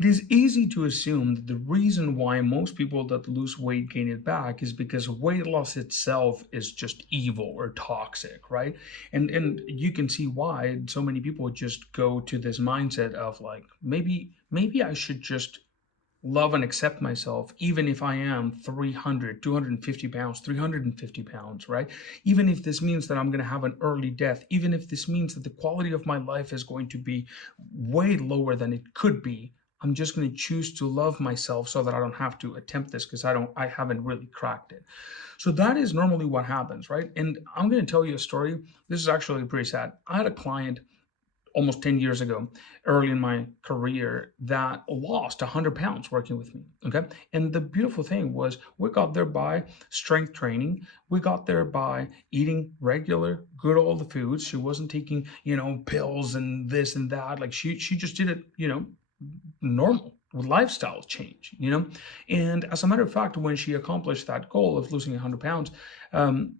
It is easy to assume that the reason why most people that lose weight gain it back is because weight loss itself is just evil or toxic, right? And you can see why so many people just go to this mindset of like maybe I should just love and accept myself, even if I am 300, 250 pounds, 350 pounds, right? Even if this means that I'm going to have an early death, even if this means that the quality of my life is going to be way lower than it could be, I'm just going to choose to love myself so that I don't have to attempt this because I haven't really cracked it. So that is normally what happens, right? And I'm going to tell you a story. This is actually pretty sad. I had a client almost 10 years ago, early in my career, that lost 100 pounds working with me. Okay. And the beautiful thing was we got there by strength training. We got there by eating regular, good old foods. She wasn't taking, pills and this and that. Like she just did it, normal with lifestyle change. And as a matter of fact, when she accomplished that goal of losing 100 pounds, um,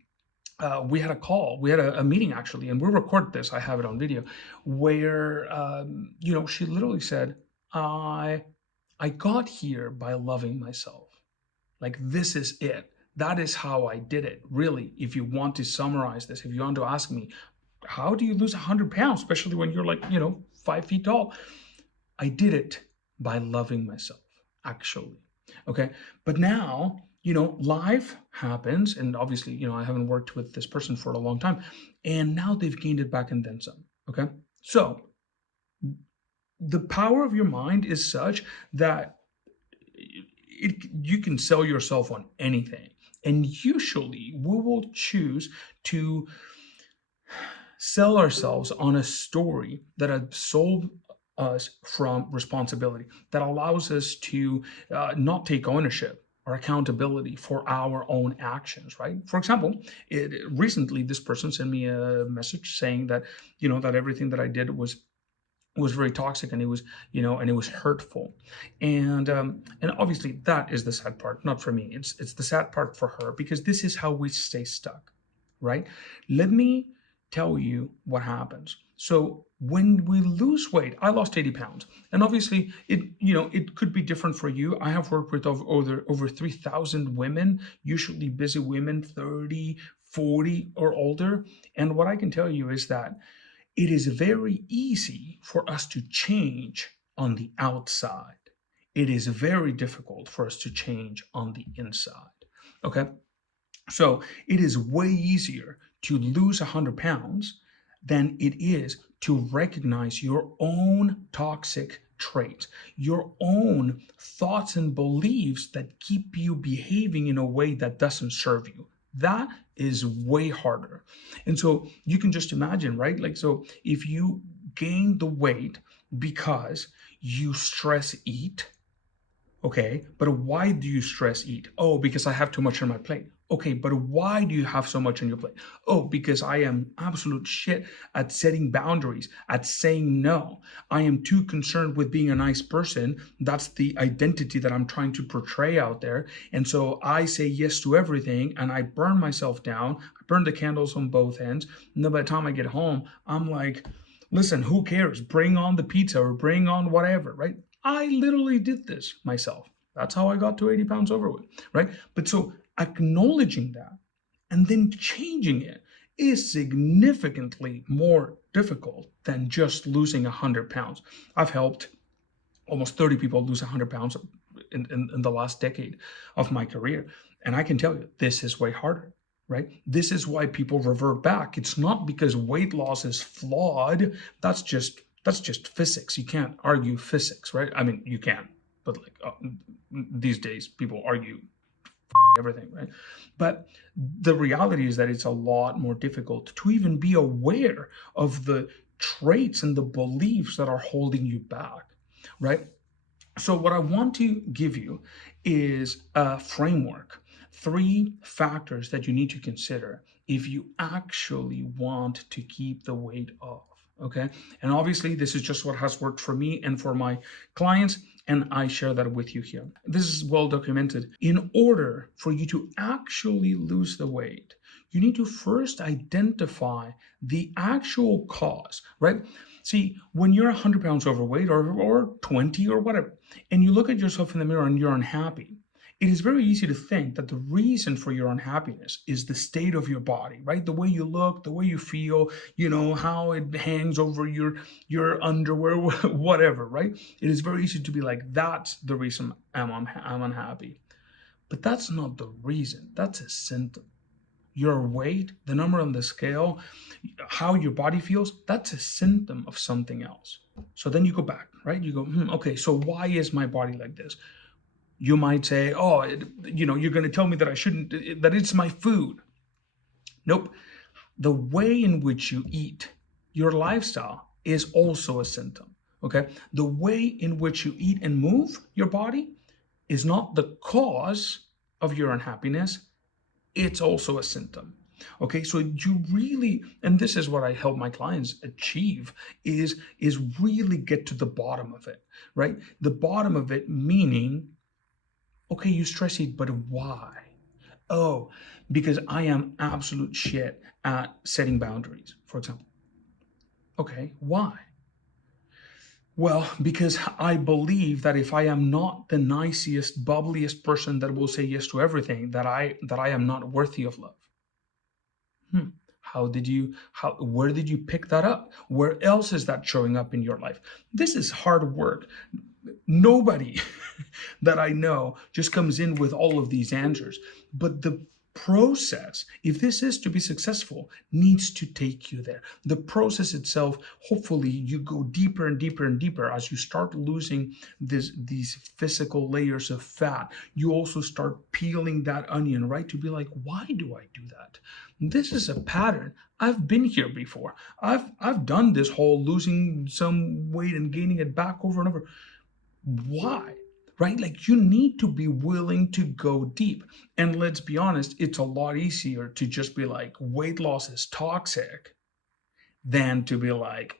we had a call, we had a meeting actually, and we recorded this. I have it on video, where she literally said, "I I got here by loving myself. Like this is it. That is how I did it. Really, if you want to summarize this, if you want to ask me, how do you lose 100 pounds, especially when you're like 5 feet tall? I did it by loving myself, actually. Okay. But now, life happens. And obviously, I haven't worked with this person for a long time. And now they've gained it back and then some. Okay. So the power of your mind is such that you can sell yourself on anything. And usually we will choose to sell ourselves on a story that absolves us from responsibility, that allows us to not take ownership or accountability for our own actions, right? For example, recently this person sent me a message saying that, that everything that I did was very toxic, and it was hurtful, and obviously that is the sad part, not for me. It's the sad part for her, because this is how we stay stuck, right? Let me tell you what happens. So when we lose weight, I lost 80 pounds, and obviously it could be different for you. I have worked with over 3,000 women, usually busy women, 30, 40 or older, and what I can tell you is that it is very easy for us to change on the outside. It is very difficult for us to change on the inside. Okay. So it is way easier to lose 100 pounds than it is to recognize your own toxic traits, your own thoughts and beliefs that keep you behaving in a way that doesn't serve you. That is way harder. And so you can just imagine, right? Like, so if you gain the weight because you stress eat, okay, but why do you stress eat? Oh, because I have too much on my plate. Okay, but why do you have so much on your plate? Oh, because I am absolute shit at setting boundaries, at saying no. I am too concerned with being a nice person. That's the identity that I'm trying to portray out there. And so I say yes to everything, and I burn myself down. I burn the candles on both ends. And then by the time I get home, I'm like, listen, who cares? Bring on the pizza or bring on whatever, right? I literally did this myself. That's how I got to 80 pounds overweight, right? But so acknowledging that and then changing it is significantly more difficult than just losing 100 pounds. I've helped almost 30 people lose 100 pounds in the last decade of my career. And I can tell you, this is way harder, right? This is why people revert back. It's not because weight loss is flawed. That's just physics. You can't argue physics, right? I mean, you can, but like these days, people argue everything, right? But the reality is that it's a lot more difficult to even be aware of the traits and the beliefs that are holding you back, right? So what I want to give you is a framework, 3 factors that you need to consider if you actually want to keep the weight off. Okay. And obviously, this is just what has worked for me and for my clients, and I share that with you here. This is well documented. In order for you to actually lose the weight, you need to first identify the actual cause, right? See, when you're 100 pounds overweight or 20 or whatever, and you look at yourself in the mirror and you're unhappy, it is very easy to think that the reason for your unhappiness is the state of your body, right? The way you look, the way you feel, how it hangs over your underwear, whatever, right? It is very easy to be like, that's the reason I'm unhappy. But that's not the reason. That's a symptom. Your weight, the number on the scale, how your body feels, that's a symptom of something else. So then you go back, right? You go, okay, so why is my body like this? You might say, oh, you're going to tell me that I shouldn't, that it's my food. Nope. The way in which you eat, your lifestyle is also a symptom. Okay. The way in which you eat and move your body is not the cause of your unhappiness. It's also a symptom. Okay, so you really, and this is what I help my clients achieve, is really get to the bottom of it, right? The bottom of it meaning, okay, you stress eat, but why? Oh, because I am absolute shit at setting boundaries, for example. Okay, why? Well, because I believe that if I am not the nicest, bubbliest person that will say yes to everything, that I am not worthy of love. Where did you pick that up? Where else is that showing up in your life? This is hard work. Nobody that I know just comes in with all of these answers. But the process, if this is to be successful, needs to take you there. The process itself, hopefully you go deeper and deeper and deeper as you start losing these physical layers of fat. You also start peeling that onion, right? To be like, why do I do that? This is a pattern. I've been here before. I've done this whole losing some weight and gaining it back over and over. Why? Right? Like, you need to be willing to go deep. And let's be honest, it's a lot easier to just be like, weight loss is toxic, than to be like,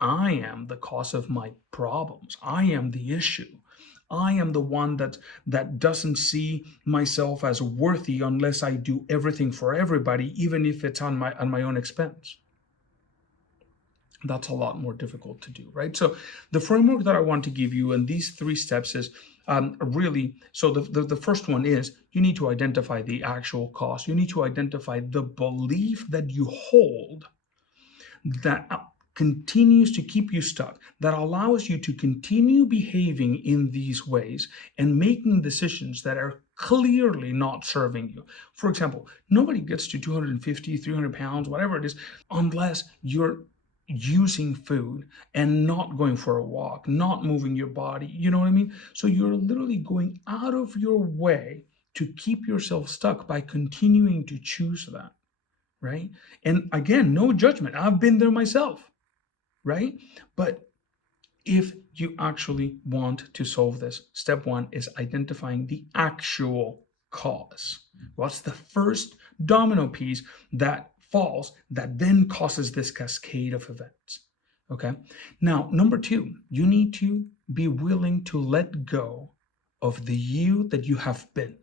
I am the cause of my problems. I am the issue. I am the one that doesn't see myself as worthy unless I do everything for everybody, even if it's on my own expense. That's a lot more difficult to do, right? So the framework that I want to give you in these 3 steps is really, so the first one is you need to identify the actual cause. You need to identify the belief that you hold that continues to keep you stuck, that allows you to continue behaving in these ways and making decisions that are clearly not serving you. For example, nobody gets to 250, 300 pounds, whatever it is, unless you're using food and not going for a walk, not moving your body. You know what I mean? So you're literally going out of your way to keep yourself stuck by continuing to choose that, right? And again, no judgment. I've been there myself, right? But if you actually want to solve this, step 1 is identifying the actual cause. What's the first domino piece that falls that then causes this cascade of events? Okay. Now, number 2, you need to be willing to let go of the you that you have been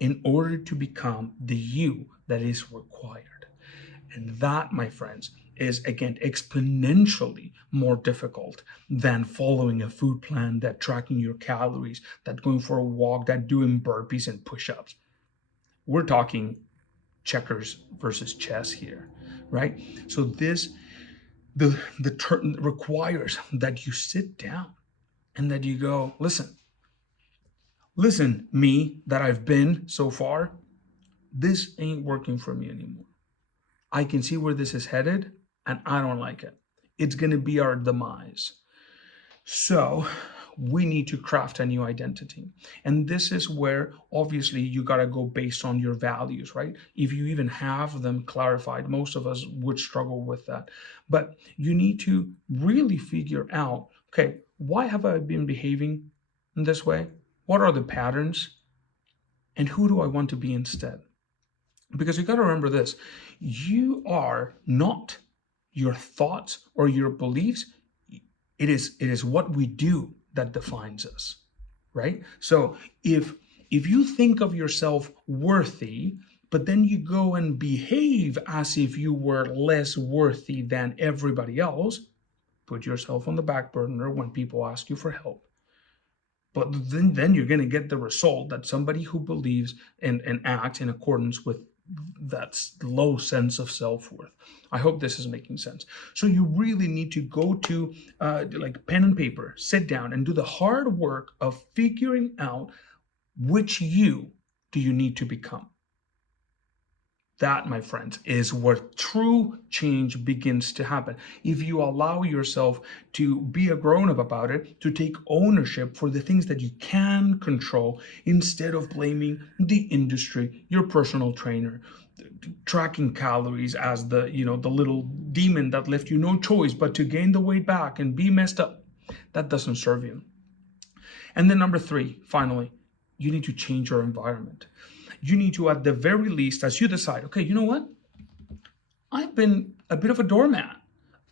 in order to become the you that is required. And that, my friends, is again exponentially more difficult than following a food plan, that tracking your calories, that going for a walk, that doing burpees and push-ups. We're talking checkers versus chess here, right? So the turn requires that you sit down and that you go, listen, me that I've been so far, this ain't working for me anymore. I can see where this is headed and I don't like it. It's going to be our demise. So we need to craft a new identity. And this is where obviously you got to go based on your values, right? If you even have them clarified, most of us would struggle with that. But you need to really figure out, okay, why have I been behaving in this way? What are the patterns? And who do I want to be instead? Because you got to remember this, you are not your thoughts or your beliefs. It is what we do that defines us, right? So if you think of yourself worthy, but then you go and behave as if you were less worthy than everybody else, Put yourself on the back burner when people ask you for help. But then you're going to get the result that somebody who believes and acts in accordance with that low sense of self-worth. I hope this is making sense. So you really need to go to like pen and paper, sit down and do the hard work of figuring out which you do you need to become. That, my friends, is where true change begins to happen. If you allow yourself to be a grown-up about it, to take ownership for the things that you can control, instead of blaming the industry, your personal trainer, tracking calories as the little demon that left you no choice but to gain the weight back and be messed up. That doesn't serve you. And then number 3, finally, you need to change your environment. You need to, at the very least, as you decide, okay, you know what? I've been a bit of a doormat.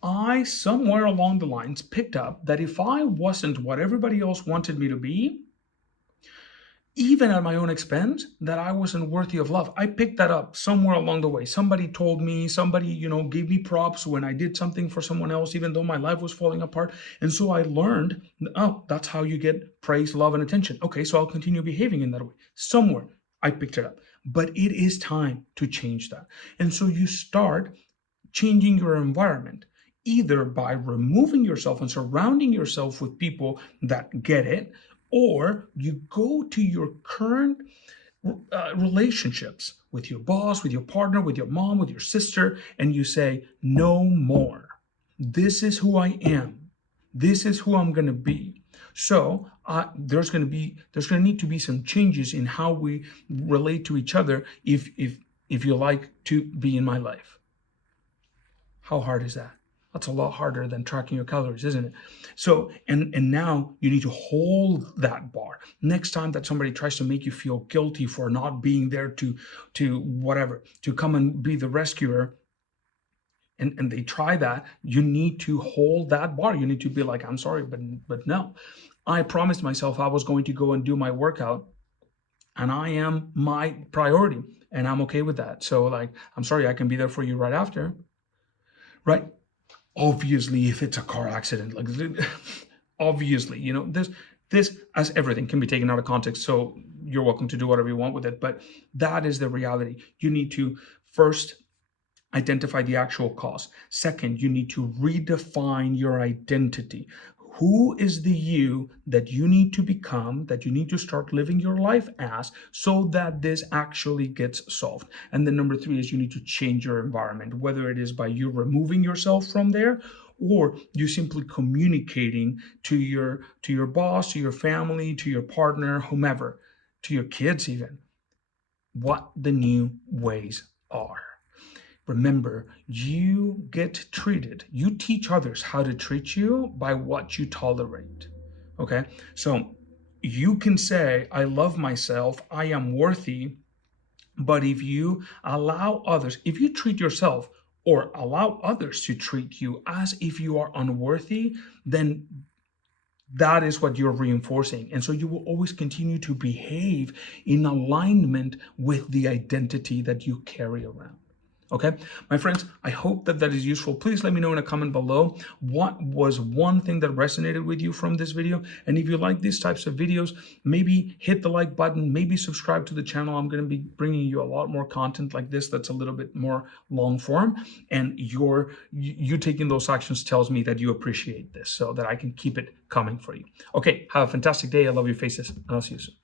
I, somewhere along the lines, picked up that if I wasn't what everybody else wanted me to be, even at my own expense, that I wasn't worthy of love. I picked that up somewhere along the way. Somebody told me, somebody, gave me props when I did something for someone else, even though my life was falling apart. And so I learned, oh, that's how you get praise, love, and attention. Okay, so I'll continue behaving in that way. Somewhere I picked it up. But it is time to change that. And so you start changing your environment, either by removing yourself and surrounding yourself with people that get it, or you go to your current relationships with your boss, with your partner, with your mom, with your sister, and you say, no more. This is who I am. This is who I'm going to be. So there's going to need to be some changes in how we relate to each other if you like to be in my life. How hard is that? That's a lot harder than tracking your calories, isn't it? So, and now you need to hold that bar. Next time that somebody tries to make you feel guilty for not being there to come and be the rescuer, and they try that, you need to hold that bar. You need to be like, I'm sorry, but no. I promised myself I was going to go and do my workout, and I am my priority, and I'm okay with that. So like, I'm sorry, I can be there for you right after, right? Obviously, if it's a car accident, like obviously, this as everything can be taken out of context. So you're welcome to do whatever you want with it, but that is the reality. You need to first identify the actual cause. Second, you need to redefine your identity. Who is the you that you need to become, that you need to start living your life as, so that this actually gets solved? And then number 3 is you need to change your environment, whether it is by you removing yourself from there, or you simply communicating to your boss, to your family, to your partner, whomever, to your kids even, what the new ways are. Remember, you get treated. You teach others how to treat you by what you tolerate. Okay? So you can say, I love myself, I am worthy, but if you allow others, if you treat yourself or allow others to treat you as if you are unworthy, then that is what you're reinforcing. And so you will always continue to behave in alignment with the identity that you carry around. Okay, my friends, I hope that is useful. Please let me know in a comment below what was one thing that resonated with you from this video. And if you like these types of videos, maybe hit the like button, maybe subscribe to the channel. I'm going to be bringing you a lot more content like this that's a little bit more long form. And you taking those actions tells me that you appreciate this, so that I can keep it coming for you. Okay, have a fantastic day. I love your faces, and I'll see you soon.